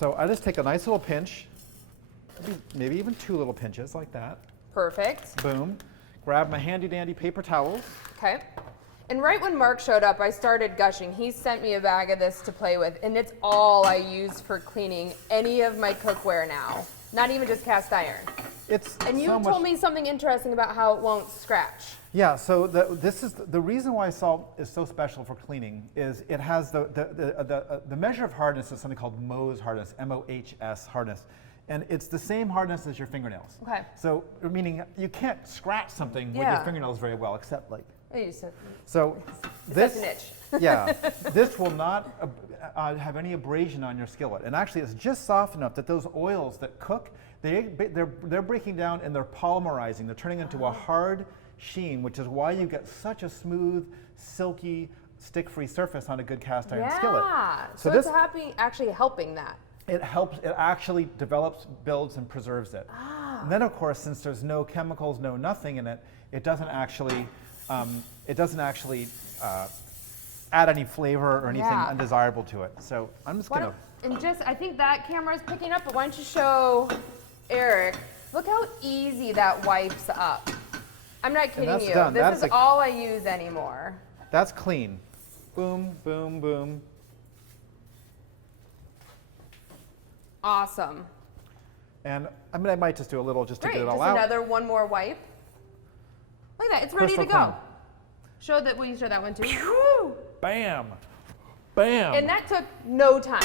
So I just take a nice little pinch, maybe even 2 little pinches like that. Perfect. Boom. Grab my handy dandy paper towels. Okay. And right when Mark showed up, I started gushing. He sent me a bag of this to play with, and it's all I use for cleaning any of my cookware now. Not even just cast iron. And you told me something interesting about how it won't scratch. Yeah, so this is the reason why salt is so special for cleaning is it has the measure of hardness is something called Mohs hardness, M-O-H-S hardness. And it's the same hardness as your fingernails. Okay. So, meaning you can't scratch something with your fingernails very well, except like. So this, an itch. Yeah, this will not have any abrasion on your skillet. And actually, it's just soft enough that those oils that cook, they're breaking down and they're polymerizing. They're turning into a hard sheen, which is why you get such a smooth, silky, stick-free surface on a good cast iron skillet. So it's actually helping that. It helps, it actually develops, builds, and preserves it. And then, of course, since there's no chemicals, no nothing in it, it doesn't actually add any flavor or anything undesirable to it. So I'm just gonna. And I think that camera is picking up, but why don't you show Eric? Look how easy that wipes up. I'm not kidding you. Done. This is all I use anymore. That's clean. Boom, boom, boom. Awesome. And I mean, I might just do a little just to get it all out. out. Another one more wipe. Look at that, it's ready to go. Show that, will you show that one too? Pew! Bam, bam. And that took no time.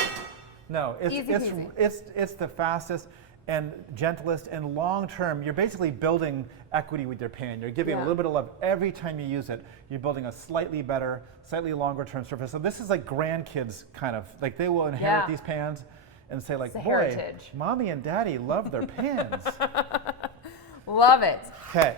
No, it's the fastest and gentlest, and long term, you're basically building equity with your pan. You're giving it a little bit of love every time you use it. You're building a slightly better, slightly longer term surface. So this is like grandkids kind of, like they will inherit these pans and say like, boy, heritage. Mommy and Daddy love their pans. Love it. Okay.